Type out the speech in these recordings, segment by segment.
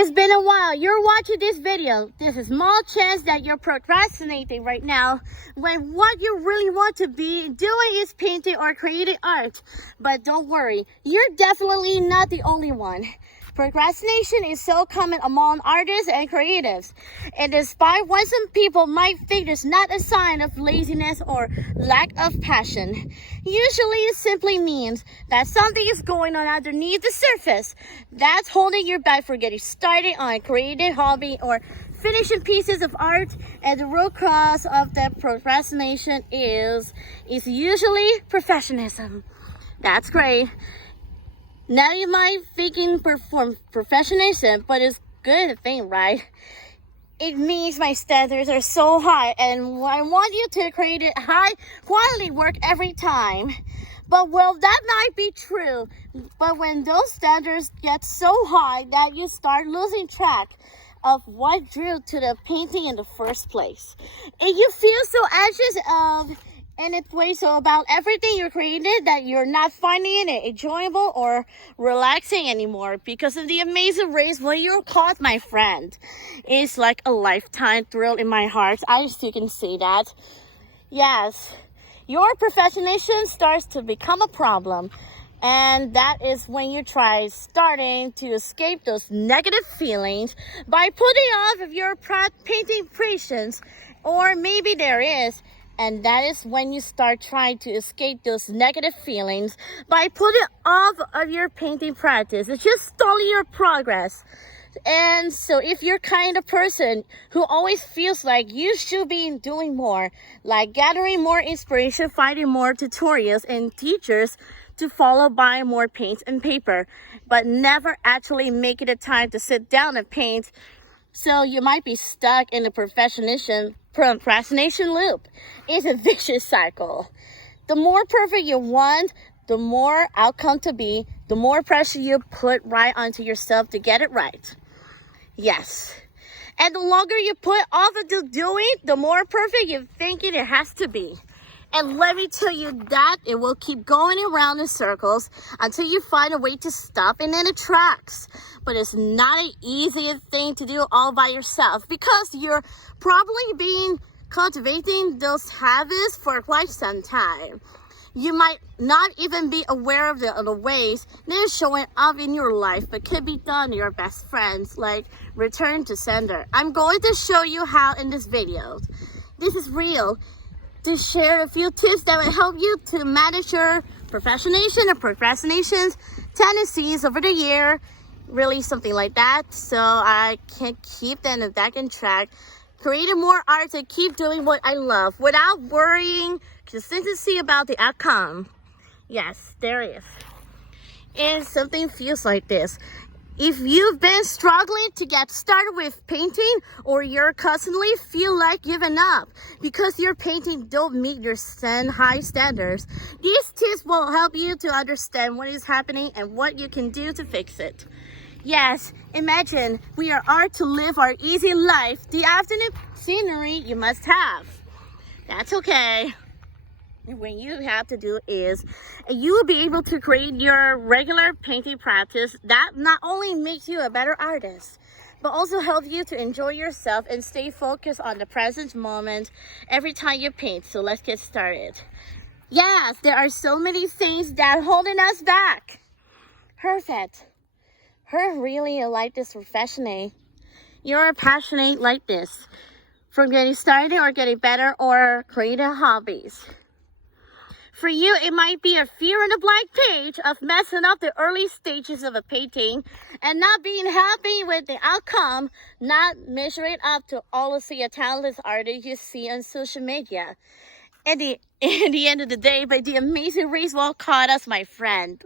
It's been a while. You're watching this video. There's a small chance that you're procrastinating right now when what you really want to be doing is painting or creating art. But don't worry, you're definitely not the only one. Procrastination is so common among artists and creatives. And despite what some people might think is not a sign of laziness or lack of passion, usually it simply means that something is going on underneath the surface that's holding you back from getting started on a creative hobby or finishing pieces of art. And the root cause of that procrastination is usually perfectionism. That's great. Now you might thinking perfectionism, but it's good thing, right? It means my standards are so high and I want you to create a high quality work every time. But well, that might be true. But when those standards get so high that you start losing track of what drew to the painting in the first place, and you feel so anxious and it's way so about everything you created that you're not finding it enjoyable or relaxing anymore because of the amazing race when you're caught, my friend. It's like a lifetime thrill in my heart. I still can say that. Yes, your perfectionism starts to become a problem. And that is when you try starting to escape those negative feelings by putting off of your painting patience, or maybe there is. And that is when you start trying to escape those negative feelings by putting off of your painting practice. It's just stalling your progress. And so if you're kind of person who always feels like you should be doing more, like gathering more inspiration, finding more tutorials and teachers to follow, buying more paints and paper, but never actually making the time to sit down and paint, so you might be stuck in the procrastination loop. It's a vicious cycle. The more perfect you want, the more outcome to be, the more pressure you put right onto yourself to get it right. Yes. And the longer you put off of doing, the more perfect you're thinking it has to be. And let me tell you that it will keep going around in circles until you find a way to stop, and then it tracks. But it's not an easy thing to do all by yourself because you're probably been cultivating those habits for quite some time. You might not even be aware of the ways they're showing up in your life, but could be done to your best friends, like return to sender. I'm going to show you how in this video. This is real. To share a few tips that will help you to manage your perfectionism and procrastination tendencies over the year, really something like that, so I can keep them back in track, creating more art and keep doing what I love without worrying consistency about the outcome. Yes, there is. And something feels like this. If you've been struggling to get started with painting, or you're constantly feel like giving up because your painting don't meet your high standards, these tips will help you to understand what is happening and what you can do to fix it. Yes, imagine we are art to live our easy life. The afternoon scenery you must have. That's okay. What you have to do is you will be able to create your regular painting practice that not only makes you a better artist, but also helps you to enjoy yourself and stay focused on the present moment every time you paint. So let's get started. Yes, there are so many things that are holding us back. Perfect. Her really like this professionally. You're passionate like this, from getting started or getting better or creating hobbies. For you, it might be a fear in the blank page of messing up the early stages of a painting and not being happy with the outcome, not measuring up to all of the talented artists you see on social media. At the end of the day, but the amazing race will caught us, my friend.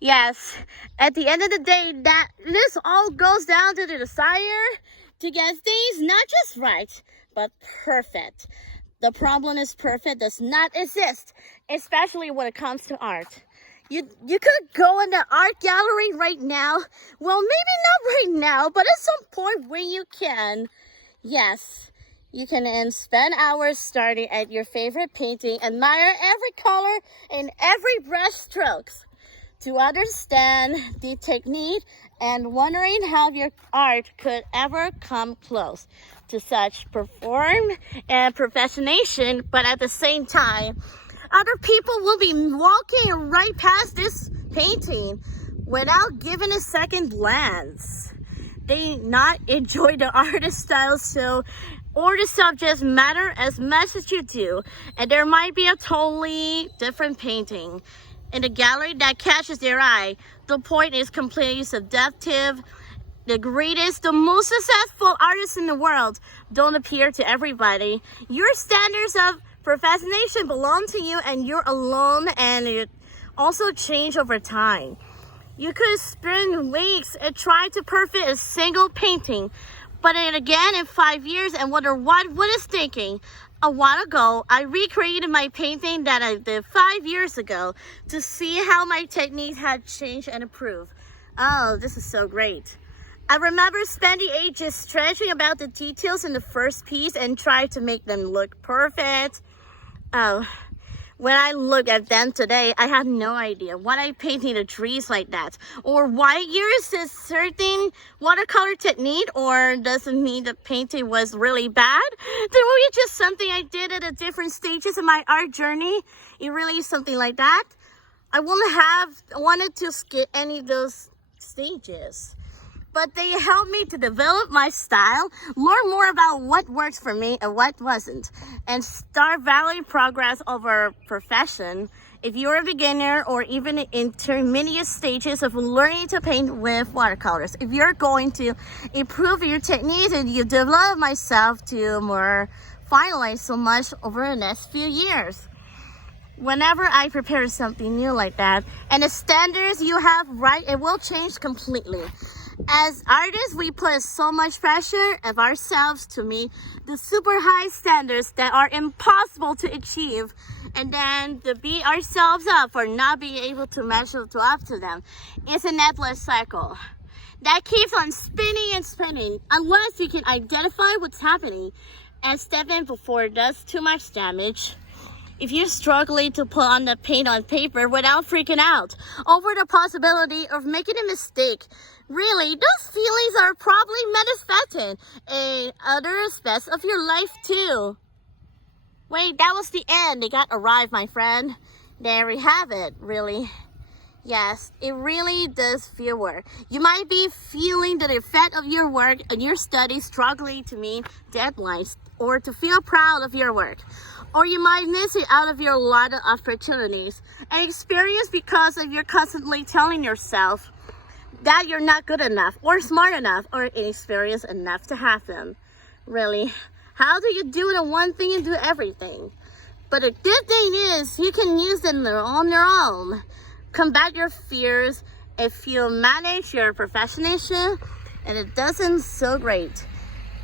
Yes, at the end of the day, that this all goes down to the desire to get things not just right, but perfect. The problem is perfect does not exist, especially when it comes to art. You could go in the art gallery right now. Well, maybe not right now, but at some point when you can. Yes, you can spend hours starting at your favorite painting, admire every color and every brush strokes to understand the technique and wondering how your art could ever come close to such perform and perfectionation, but at the same time, other people will be walking right past this painting without giving a second glance. They not enjoy the artist style, so or the subjects matter as much as you do, and there might be a totally different painting in the gallery that catches their eye. The point is completely subjective. The greatest, the most successful artists in the world don't appear to everybody. Your standards of procrastination belong to you, and you're alone, and it also change over time. You could spend weeks and try to perfect a single painting, but then again in 5 years and wonder what is thinking. A while ago, I recreated my painting that I did 5 years ago to see how my technique had changed and improved. Oh, this is so great. I remember spending ages stretching about the details in the first piece and try to make them look perfect. Oh, when I look at them today, I have no idea why I painted the trees like that, or why use a certain watercolor technique, or doesn't mean the painting was really bad. There was just something I did at the different stages of my art journey. It really is something like that. I wouldn't have wanted to skip any of those stages, but they helped me to develop my style, learn more about what works for me and what wasn't, and start valuing progress over perfection. If you're a beginner or even in intermediate stages of learning to paint with watercolors, if you're going to improve your technique and you develop myself to more finalize so much over the next few years. Whenever I prepare something new like that, and the standards you have, right, it will change completely. As artists, we put so much pressure of ourselves to meet the super high standards that are impossible to achieve, and then to beat ourselves up for not being able to measure up to them. It's an endless cycle that keeps on spinning and spinning unless you can identify what's happening and step in before it does too much damage. If you're struggling to put on the paint on paper without freaking out over the possibility of making a mistake, really, those feelings are probably manifesting in other aspects of your life too. Wait, that was the end. It got arrived, my friend. There we have it, really. Yes, it really does feel work. You might be feeling the effect of your work and your studies, struggling to meet deadlines or to feel proud of your work. Or you might miss it out of your lot of opportunities and experience because of you're constantly telling yourself that you're not good enough or smart enough or inexperienced enough to have them. Really, how do you do the one thing and do everything? But the good thing is you can use them on your own. Combat your fears if you manage your perfectionism, and it doesn't so great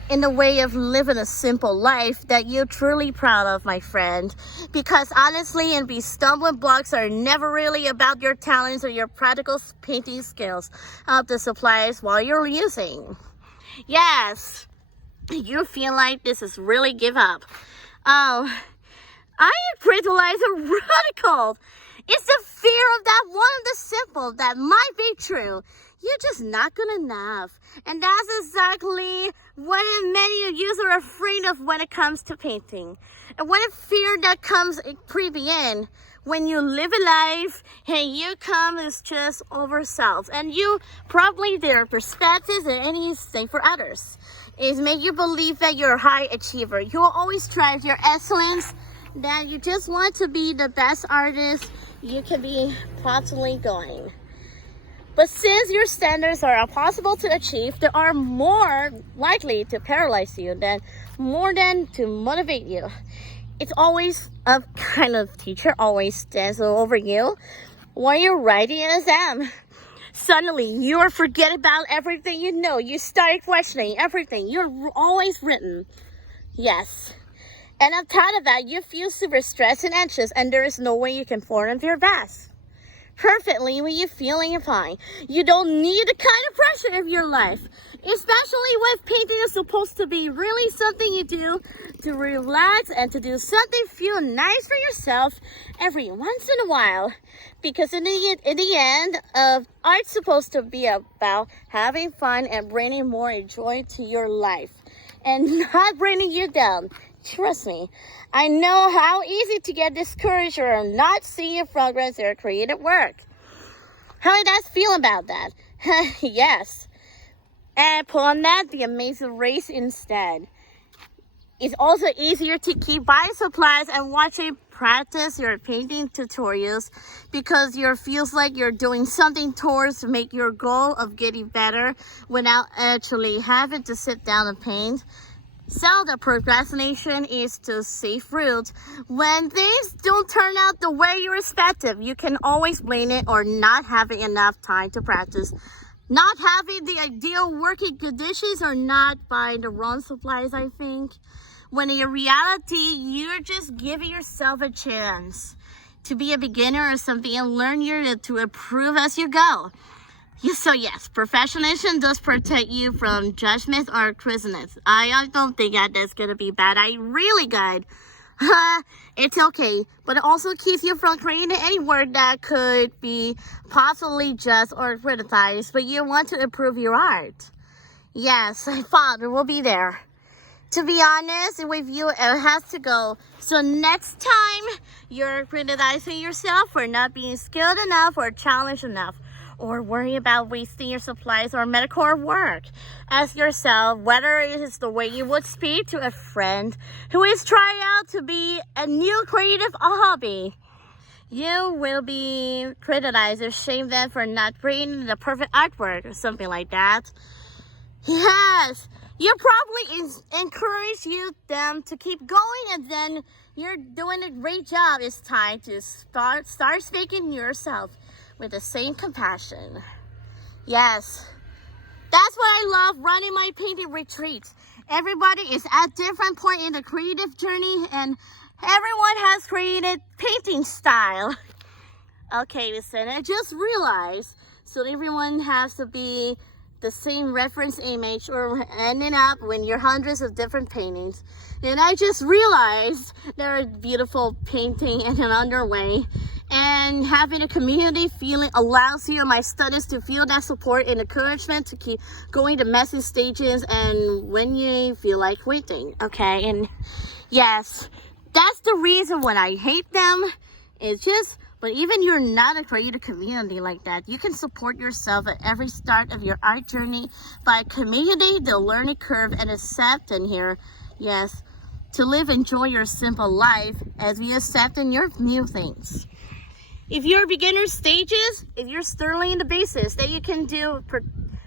in the way of living a simple life that you're truly proud of, my friend. Because honestly, and be stumbling blocks are never really about your talents or your practical painting skills of the supplies while you're using. Yes, you feel like this is really give up. Oh, I criticize a radical. It's the fear of that one of the simple that might be true. You're just not good enough. And that's exactly what many of you are afraid of when it comes to painting. And what a fear that comes creeping in when you live a life and you come is just over self. And you probably their perspectives and anything for others is make you believe that you're a high achiever. You will always strive your excellence, that you just want to be the best artist you can be constantly going. But since your standards are impossible to achieve, they are more likely to paralyze you than more than to motivate you. It's always a kind of teacher always stands over you while you're writing an exam. Suddenly, you forget about everything you know. You start questioning everything. You're always written. Yes. And on top of that, you feel super stressed and anxious, and there is no way you can perform your best. perfectly when you're feeling fine. You don't need the kind of pressure of your life, especially with painting is supposed to be really something you do to relax and to do something feel nice for yourself every once in a while. Because in the end of art's supposed to be about having fun and bringing more joy to your life and not bringing you down. Trust me, I know how easy to get discouraged or not see your progress or creative work. How does that feel about that? Yes. And put on that the amazing race instead. It's also easier to keep buying supplies and watching practice your painting tutorials because it feels like you're doing something towards to make your goal of getting better without actually having to sit down and paint. So the procrastination is to safe route. When things don't turn out the way you expected, you can always blame it on not having enough time to practice, not having the ideal working conditions, or not buying the wrong supplies, I think. When in reality, you're just giving yourself a chance to be a beginner or something and learn to improve as you go. So yes, perfectionism does protect you from judgment or criticism. I don't think that's going to be bad. I really good. It's okay. But it also keeps you from creating any work that could be possibly judged or criticized. But you want to improve your art. Yes, Father will be there. To be honest with you, it has to go. So next time you're criticizing yourself for not being skilled enough or challenged enough, or worry about wasting your supplies or medical work, ask yourself whether it is the way you would speak to a friend who is trying out to be a new creative hobby. You will be criticized or shamed them for not creating the perfect artwork or something like that. Yes, you probably encourage them to keep going, and then you're doing a great job. It's time to start speaking yourself with the same compassion. Yes, that's why I love running my painting retreats. Everybody is at different point in the creative journey, and everyone has created painting style. Okay, listen, I just realized, so everyone has to be the same reference image or ending up when you're hundreds of different paintings. And I just realized there are beautiful painting and an underway. And having a community feeling allows you and my studies to feel that support and encouragement to keep going to messy stages and when you feel like quitting. Okay, and yes, that's the reason when I hate them. It's just, but even you're not a creative community like that, you can support yourself at every start of your art journey by community, the learning curve, and accept in here, yes, to live, enjoy your simple life as we accept in your new things. If you're beginner stages, if you're sterling in the basis that you can do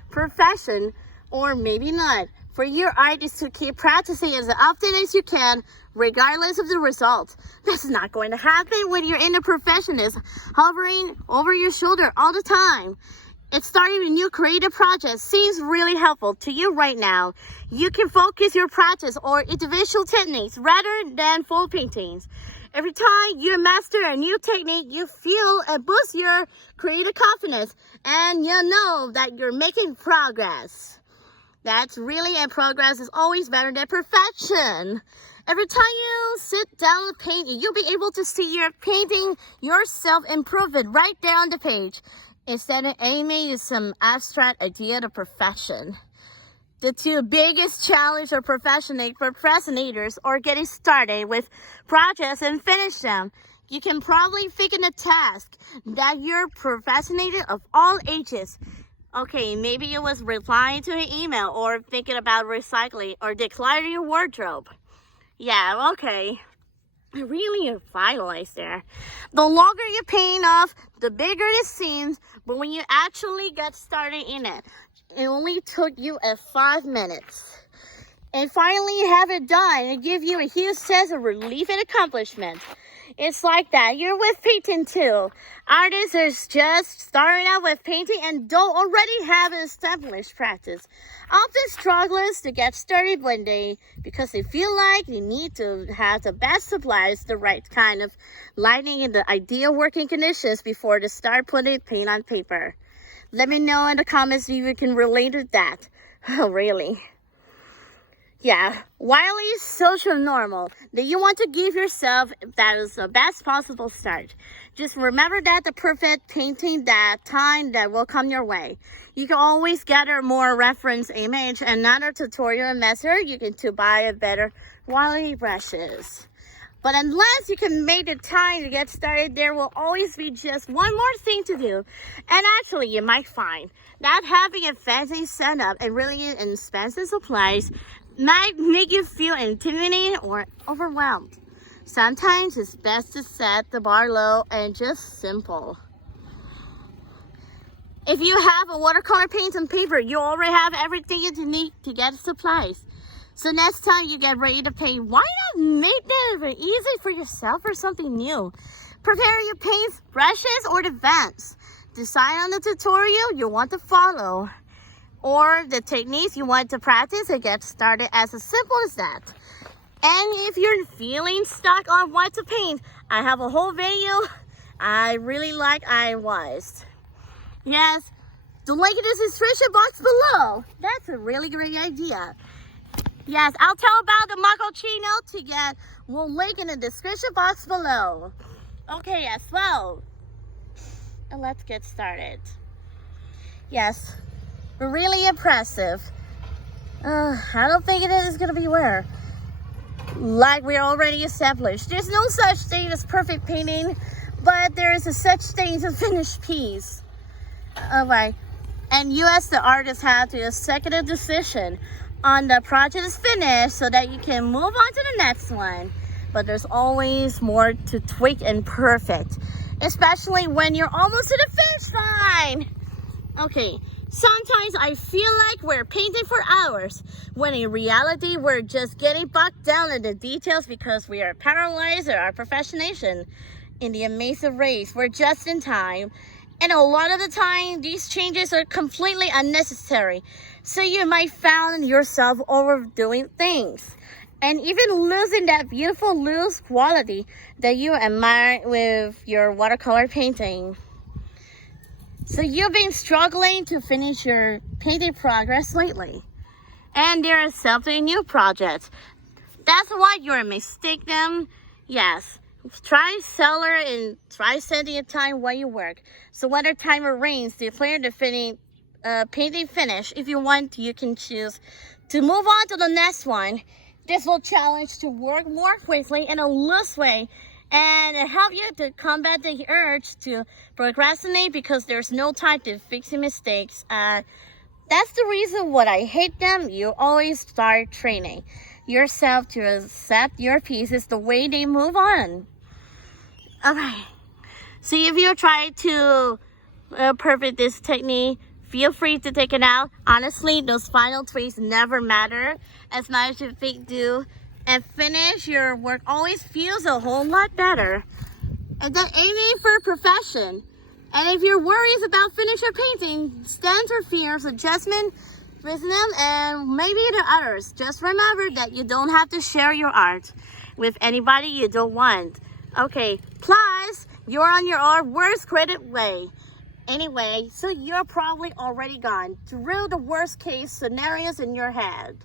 profession, or maybe not, for your art is to keep practicing as often as you can, regardless of the result. That's not going to happen when you're in a perfectionist, hovering over your shoulder all the time. It's starting a new creative project seems really helpful to you right now. You can focus your practice or individual techniques rather than full paintings. Every time you master a new technique, you feel and boost your creative confidence, and you know that you're making progress. That's really, and progress is always better than perfection. Every time you sit down and paint, you'll be able to see your painting yourself improving right there on the page, instead of aiming at some abstract idea of perfection. The two biggest challenges of procrastinators are getting started with projects and finish them. You can probably figure the task that you're procrastinating of all ages. Okay, maybe it was replying to an email or thinking about recycling or decluttering your wardrobe. Yeah, okay. Really finalized there. The longer you paint off, the bigger it seems, but when you actually get started in it, it only took you 5 minutes. And finally you have it done and give you a huge sense of relief and accomplishment. It's like that. You're with painting too. Artists are just starting out with painting and don't already have an established practice. Often strugglers to get started one day because they feel like they need to have the best supplies, the right kind of lighting, and the ideal working conditions before they start putting paint on paper. Let me know in the comments if you can relate to that. Oh, really? Yeah, wildly social normal that you want to give yourself that is the best possible start. Just remember that the perfect painting that time that will come your way. You can always gather more reference image and another tutorial method you can to buy a better quality brushes. But unless you can make the time to get started, there will always be just one more thing to do. And actually, you might find that having a fancy setup and really expensive supplies might make you feel intimidated or overwhelmed. Sometimes it's best to set the bar low and just simple. If you have a watercolor paint and paper, you already have everything you need to get supplies. So next time you get ready to paint, why not make it easy for yourself or something new? Prepare your paints, brushes, or the vents. Decide on the tutorial you want to follow or the techniques you want to practice and get started as simple as that. And if you're feeling stuck on what to paint, I have a whole video I really like Yes, the link in the description box below. That's a really great idea. Yes, I'll tell about the Macocino to get. We'll link in the description box below. Okay, as well. And let's get started. Yes, really impressive. I don't think it is going to be rare. Like we already established, there's no such thing as perfect painting, but there is a such thing as a finished piece. Alright, and you as the artist have to executive decision on the project is finished so that you can move on to the next one. But there's always more to tweak and perfect, especially when you're almost to the finish line. Okay, sometimes I feel like we're painting for hours, when in reality we're just getting bogged down in the details because we are paralyzed at our perfectionism. In the amazing race, we're just in time. And a lot of the time, these changes are completely unnecessary. So you might find yourself overdoing things and even losing that beautiful loose quality that you admire with your watercolor painting. So you've been struggling to finish your painting progress lately. And there are something new projects. That's why you're mistaking them. Yes. Try seller and try setting a time while you work. So when the timer rings, declare the painting finish. If you want, you can choose to move on to the next one. This will challenge to work more quickly in a loose way and help you to combat the urge to procrastinate because there's no time to fix your mistakes. That's the reason why I hate them. You always start training yourself to accept your pieces the way they move on. Alright, so if you try to perfect this technique, feel free to take it out. Honestly, those final tweaks never matter as much as they do, and finish your work always feels a whole lot better. And then aiming for perfection. And if you're worried about finishing painting, stand for fears, adjustment, wisdom, and maybe the others. Just remember that you don't have to share your art with anybody you don't want. Okay, plus, you're on your own worst creative way. Anyway, so you're probably already gone through the worst case scenarios in your head.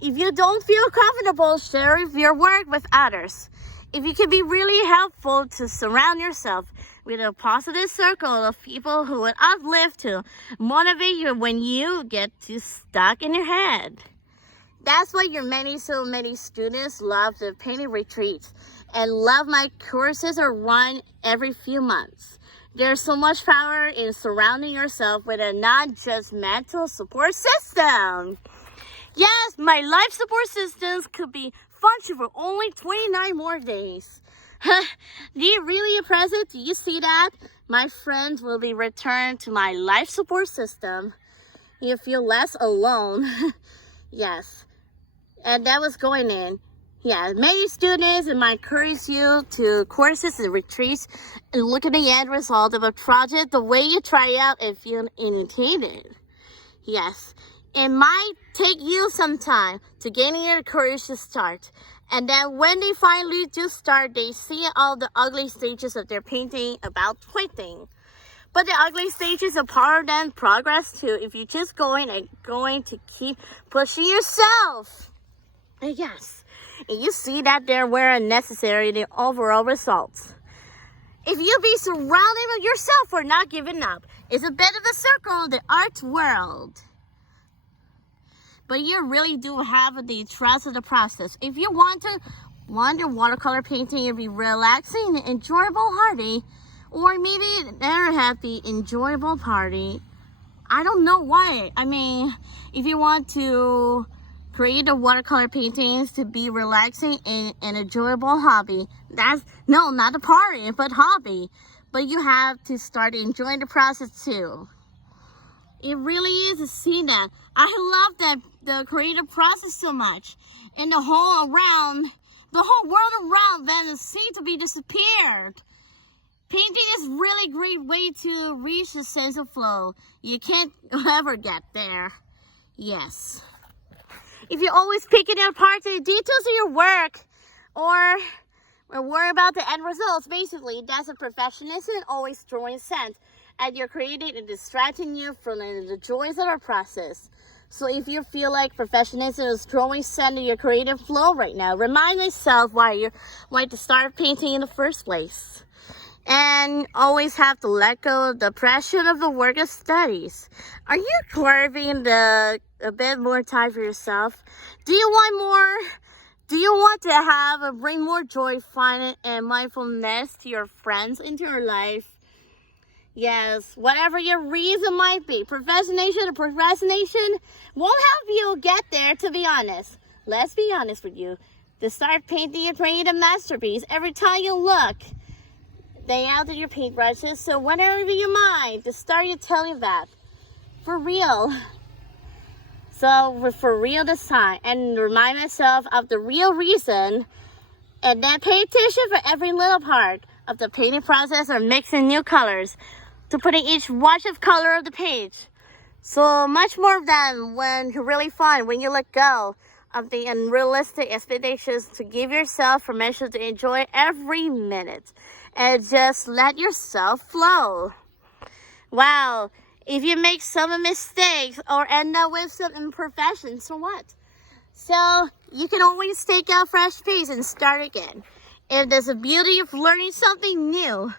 If you don't feel comfortable, share your work with others. If you can be really helpful to surround yourself with a positive circle of people who would uplift to motivate you when you get too stuck in your head. That's why so many students love the painting retreats and love my courses that run every few months. There's so much power in surrounding yourself with a non-judgmental support system. Yes, my life support systems could be functional for only 29 more days. Do you really impressive? Do you see that? My friends will be returned to my life support system. You feel less alone. Yes. And that was going in. Yeah, many students might encourage you to courses and retreats and look at the end result of a project, the way you try out and feel irritated. Yes, it might take you some time to gain your courage to start. And then when they finally do start, they see all the ugly stages of their painting about quitting. But the ugly stages are part of that progress too, if you're just going to keep pushing yourself. And yes, and you see that they're where necessary the overall results. If you be surrounded with yourself for not giving up, it's a bit of a circle of the art world. But you really do have the trust of the process. If you want your watercolor painting to be relaxing, enjoyable, hearty, or maybe never have the enjoyable party, I don't know why. I mean, if you want to create the watercolor paintings to be relaxing and an enjoyable hobby, no, not a party, but hobby. But you have to start enjoying the process too. It really is to see that. I love that the creative process so much. And the whole world around then seemed to be disappeared. Painting is really great way to reach a sense of flow. You can't ever get there. Yes. If you're always picking out parts and details of your work, or worry about the end results, basically, that's a perfectionist and always throwing scent at your creating and distracting you from the joys of our process. So if you feel like perfectionism is throwing scent at your creative flow right now, remind yourself why to start painting in the first place. And always have to let go of the pressure of the work of studies. Are you carving a bit more time for yourself? Do you want to bring more joy, fun, and mindfulness to your friends into your life? Yes, whatever your reason might be, procrastination or procrastination won't help you get there, to be honest. Let's be honest with you. To start painting and creating a masterpiece, every time you look, lay out your paintbrushes, so whatever you mind, to start you telling that. For real. So, for real this time, and remind myself of the real reason, and then pay attention for every little part of the painting process or mixing new colors to putting each wash of color of the page. So much more than when you're really fun, when you let go of the unrealistic expectations, to give yourself permission to enjoy every minute and just let yourself flow. Wow, if you make some mistakes or end up with some imperfections, so what? So you can always take out fresh pace and start again. If there's a beauty of learning something new.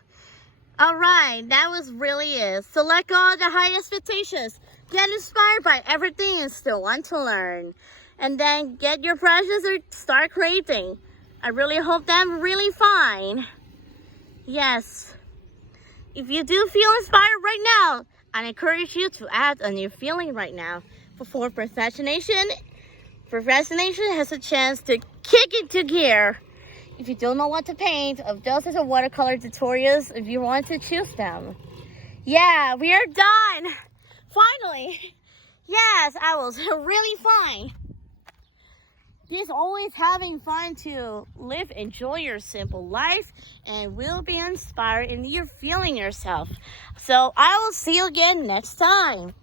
Alright, that was really it. So let go of the high expectations. Get inspired by everything and still want to learn. And then get your brushes or start creating. I really hope that's really fine. Yes. If you do feel inspired right now, I encourage you to add a new feeling right now. Before procrastination has a chance to kick into gear. If you don't know what to paint, those are the watercolor tutorials if you want to choose them. Yeah, we are done. Finally. Yes, I was really fine. Just always having fun to live, enjoy your simple life, and will be inspired in you feeling yourself. So I will see you again next time.